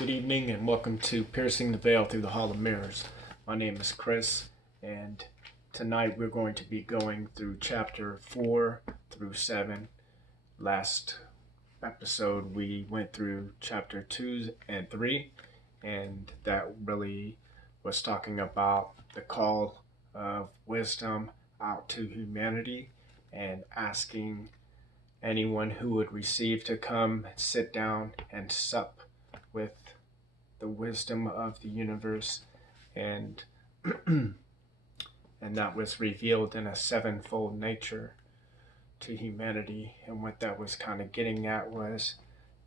Good evening and welcome to Piercing the Veil Through the Hall of Mirrors. My name is Chris, and tonight we're going to be going through chapter 4 through 7. Last episode we went through chapter 2 and 3, and that really was talking about the call of wisdom out to humanity and asking anyone who would receive to come sit down and sup with the wisdom of the universe, and and that was revealed in a sevenfold nature to humanity. And what that was kind of getting at was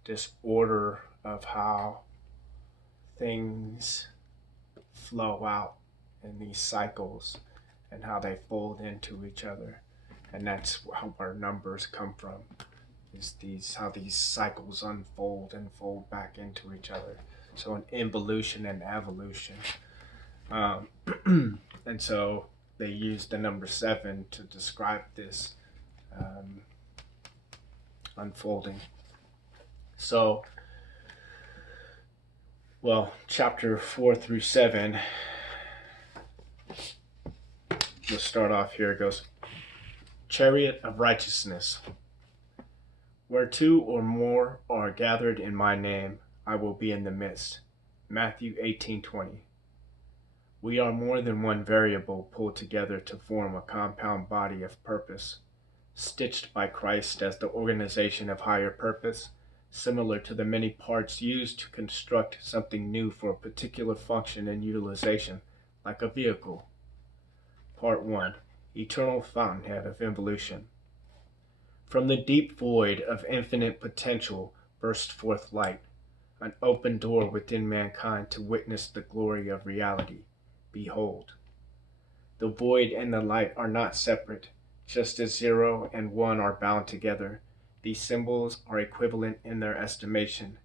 this order of how things flow out in these cycles and how they fold into each other. And that's how our numbers come from, is how these cycles unfold and fold back into each other. So an involution and evolution. And so they use the number 7 to describe this unfolding. So, chapter 4 through 7, we'll start off here. It goes, Chariot of righteousness. Where 2 or more are gathered in my name, I will be in the midst. Matthew 18:20. We are more than one variable pulled together to form a compound body of purpose, stitched by Christ as the organization of higher purpose, similar to the many parts used to construct something new for a particular function and utilization, like a vehicle. Part 1. Eternal fountainhead of involution. From the deep void of infinite potential burst forth light, an open door within mankind to witness the glory of reality. Behold. The void and the light are not separate, just as 0 and 1 are bound together. These symbols are equivalent in their estimation.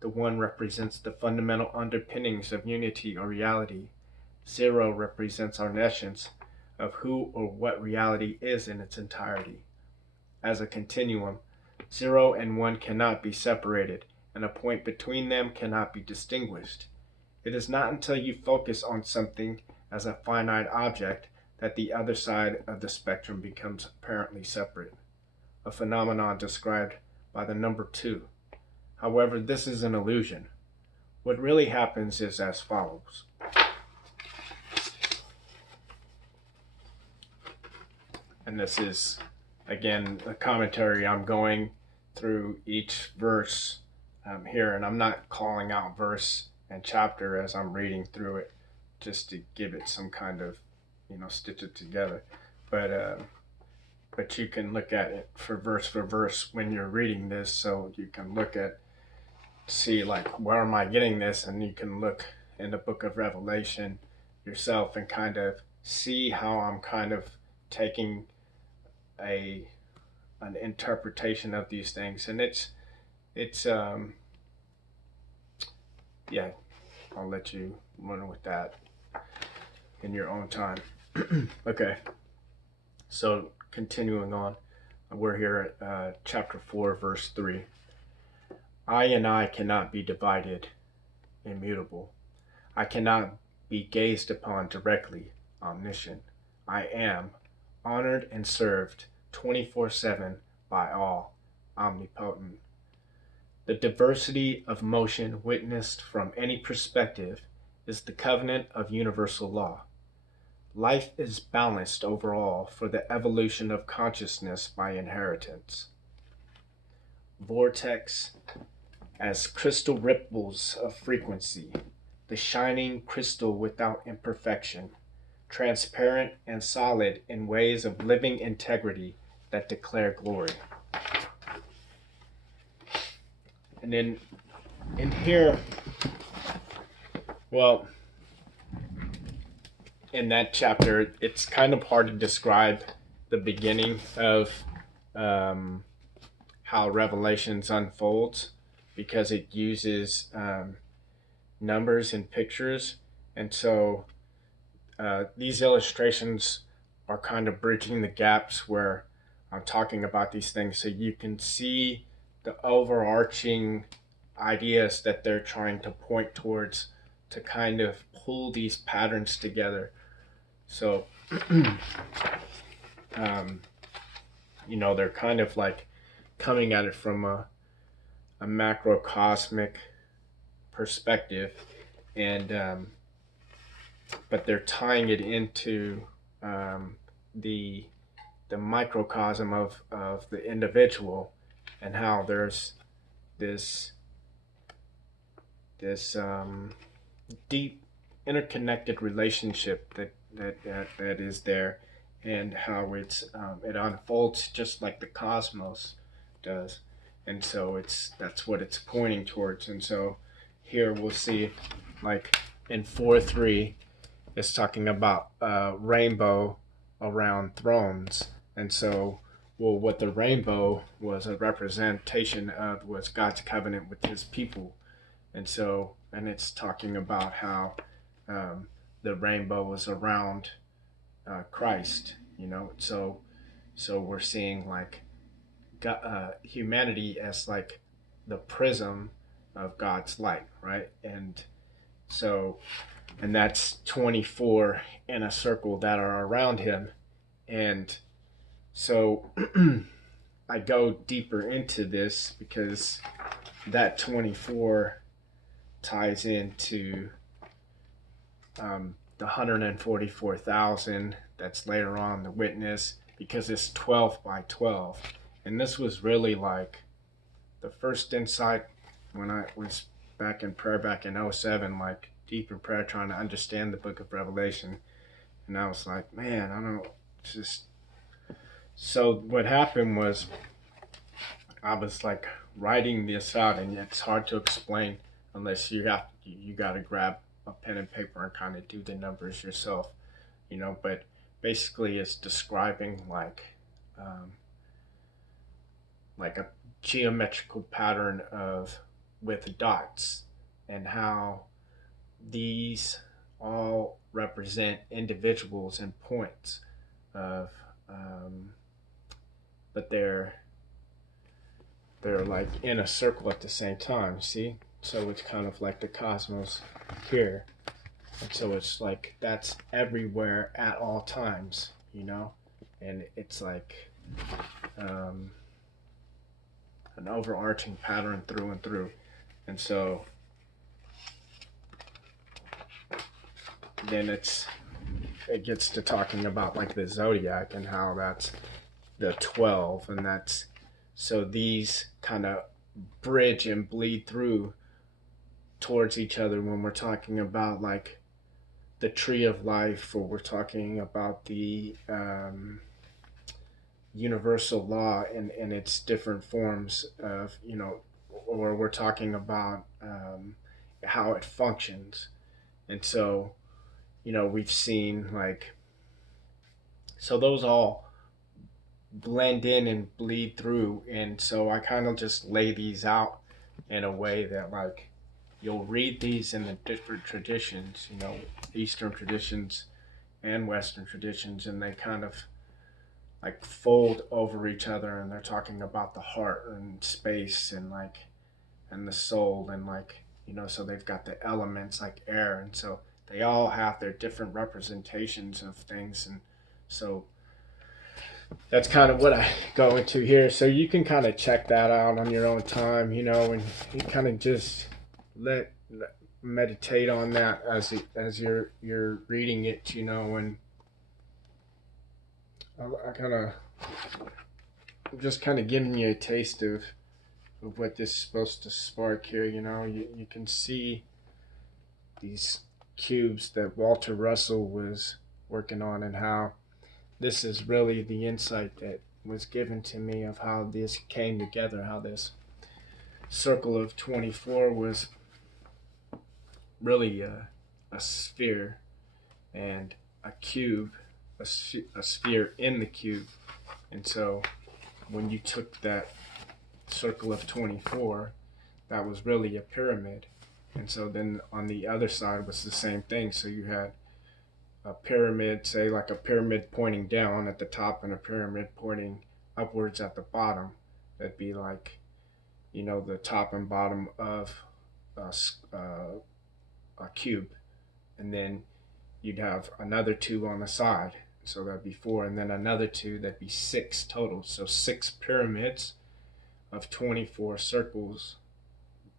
The 1 represents the fundamental underpinnings of unity or reality. 0 represents our essence of who or what reality is in its entirety. As a continuum, 0 and 1 cannot be separated, and a point between them cannot be distinguished. It is not until you focus on something as a finite object that the other side of the spectrum becomes apparently separate, a phenomenon described by the number 2. However, this is an illusion. What really happens is as follows. And this is, again, a commentary. I'm going through each verse here, and I'm not calling out verse and chapter as I'm reading through it, just to give it some kind of, stitch it together. But you can look at it for verse when you're reading this, so you can see like, where am I getting this? And you can look in the book of Revelation yourself and kind of see how I'm kind of taking an interpretation of these things. And it's I'll let you run with that in your own time. Okay, so continuing on, we're here at chapter 4 verse 3. I cannot be divided, immutable. I cannot be gazed upon directly, omniscient. I am honored and served 24/7 by all, omnipotent. The diversity of motion witnessed from any perspective is the covenant of universal law. Life is balanced overall for the evolution of consciousness by inheritance. Vortex as crystal ripples of frequency, the shining crystal without imperfection, transparent and solid in ways of living integrity that declare glory. And then in here, in that chapter, it's kind of hard to describe the beginning of how Revelations unfolds, because it uses numbers and pictures. And so these illustrations are kind of bridging the gaps where I'm talking about these things, so you can see the overarching ideas that they're trying to point towards to kind of pull these patterns together. So, um, they're kind of like coming at it from a macrocosmic perspective, and but they're tying it into um, the the microcosm of the individual, and how there's this this deep interconnected relationship that is there, and how it unfolds just like the cosmos does. And so that's what it's pointing towards. And so here we'll see, like in 4:3, it's talking about rainbow around thrones. And so, well, what the rainbow was a representation of was God's covenant with his people. And so, and it's talking about how the rainbow was around Christ, so we're seeing like God, humanity as like the prism of God's light, right? And so, and that's 24 in a circle that are around him. And so I go deeper into this because that 24 ties into the 144,000 that's later on the witness, because it's 12 by 12. And this was really like the first insight when I was back in prayer back in '07, like deep in prayer trying to understand the book of Revelation. And I was like, man, I don't know, just so what happened was I was like writing this out, and it's hard to explain unless you got to grab a pen and paper and kind of do the numbers yourself, but basically it's describing um, like a geometrical pattern of with dots, and how these all represent individuals and points of but they're like in a circle at the same time, see? So it's kind of like the cosmos here. And so it's like that's everywhere at all times, And it's like an overarching pattern through and through. And so then it gets to talking about like the zodiac and how that's the 12, and that's so these kind of bridge and bleed through towards each other when we're talking about like the tree of life, or we're talking about the universal law in its different forms of, or we're talking about how it functions. And so, we've seen like, so those all blend in and bleed through. And so I kind of just lay these out in a way that like you'll read these in the different traditions, Eastern traditions and Western traditions, and they kind of like fold over each other, and they're talking about the heart and space and like and the soul, and like, so they've got the elements like air, and so they all have their different representations of things. And so that's kind of what I go into here. So you can kind of check that out on your own time, and you kind of just let meditate on that as you're reading it, and I kind of I'm just kind of giving you a taste of what this is supposed to spark here. You can see these cubes that Walter Russell was working on, and how this is really the insight that was given to me of how this came together, how this circle of 24 was really a sphere, and a cube, a sphere in the cube. And so when you took that circle of 24, that was really a pyramid. And so then on the other side was the same thing. So you had a pyramid, say like a pyramid pointing down at the top and a pyramid pointing upwards at the bottom. That'd be like, the top and bottom of a cube, and then you'd have another two on the side. So that'd be four, and then another two, that'd be six total. So six pyramids of 24 circles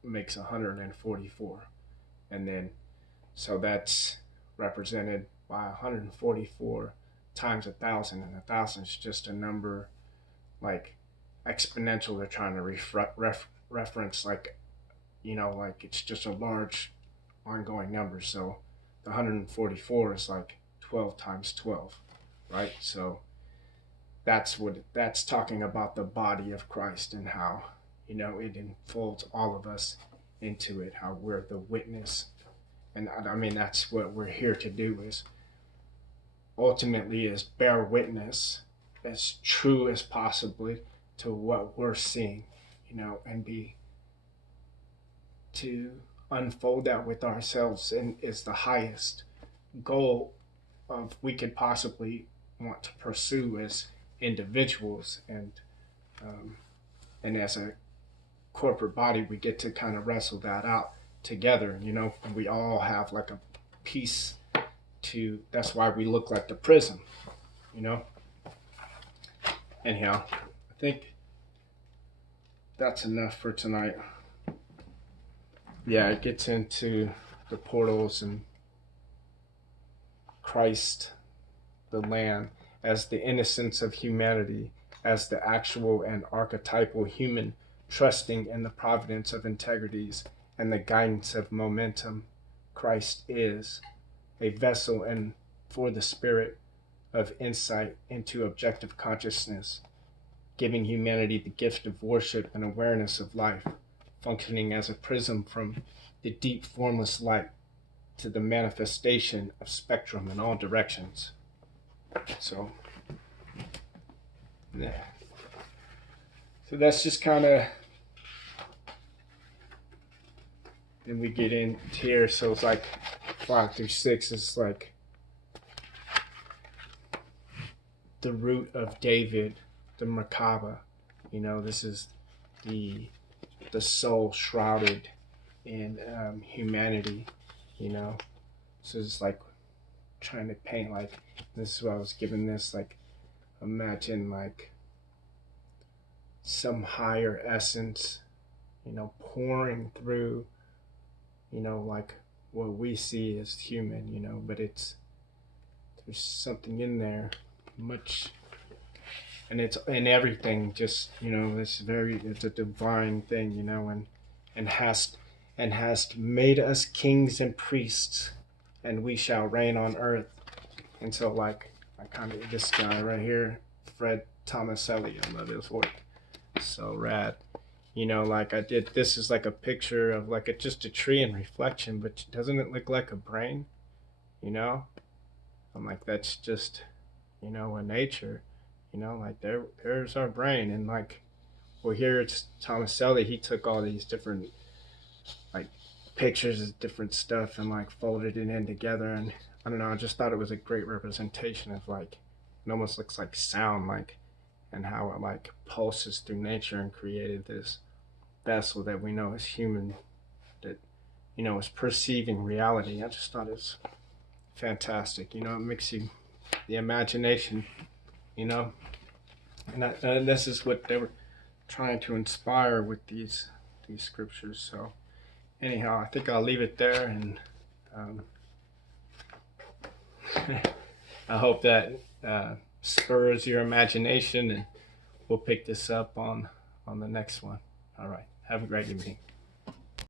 makes 144. And then, so that's represented by 144 times 1,000, and 1,000 is just a number like exponential. They're trying to reference, like, like it's just a large ongoing number. So the 144 is like 12 times 12, right? So that's talking about the body of Christ, and how it enfolds all of us into it, how we're the witness. And I mean, that's what we're here to do, is ultimately is bear witness as true as possibly to what we're seeing, and be to unfold that with ourselves, and is the highest goal of we could possibly want to pursue as individuals, and as a corporate body we get to kind of wrestle that out together, and we all have like a piece to. That's why we look like the prism, anyhow. I think that's enough for tonight. Yeah, it gets into the portals and Christ, the Lamb, as the innocence of humanity, as the actual and archetypal human, trusting in the providence of integrities and the guidance of momentum. Christ is a vessel and for the spirit of insight into objective consciousness, giving humanity the gift of worship and awareness of life, functioning as a prism from the deep formless light to the manifestation of spectrum in all directions. So, yeah. So that's just kind of, then we get in here. So it's like 5 through 6 is like the root of David, the Merkaba. This is the soul shrouded in humanity. So it's like trying to paint, like, this is what I was given this, like, imagine like some higher essence, pouring through, like what we see as human, but there's something in there much, and it's in everything, just, it's a divine thing, and has made us kings and priests, and we shall reign on earth. And so, like, I kind of, this guy right here, Fred Tomaselli, I love his work, so rad. Like I did, this is like a picture of like just a tree in reflection, but doesn't it look like a brain? I'm like, that's just, in nature, like there's our brain. And like, well, here it's Tomaselli, he took all these different like pictures of different stuff and like folded it in together, and I don't know, I just thought it was a great representation of like, it almost looks like sound, like, and how it like pulses through nature and created this vessel that we know is human, that is perceiving reality. I just thought it was fantastic. It makes you the imagination, and this is what they were trying to inspire with these scriptures. So anyhow, I think I'll leave it there, and I hope that spurs your imagination, and we'll pick this up on the next one. All right. Have a great evening.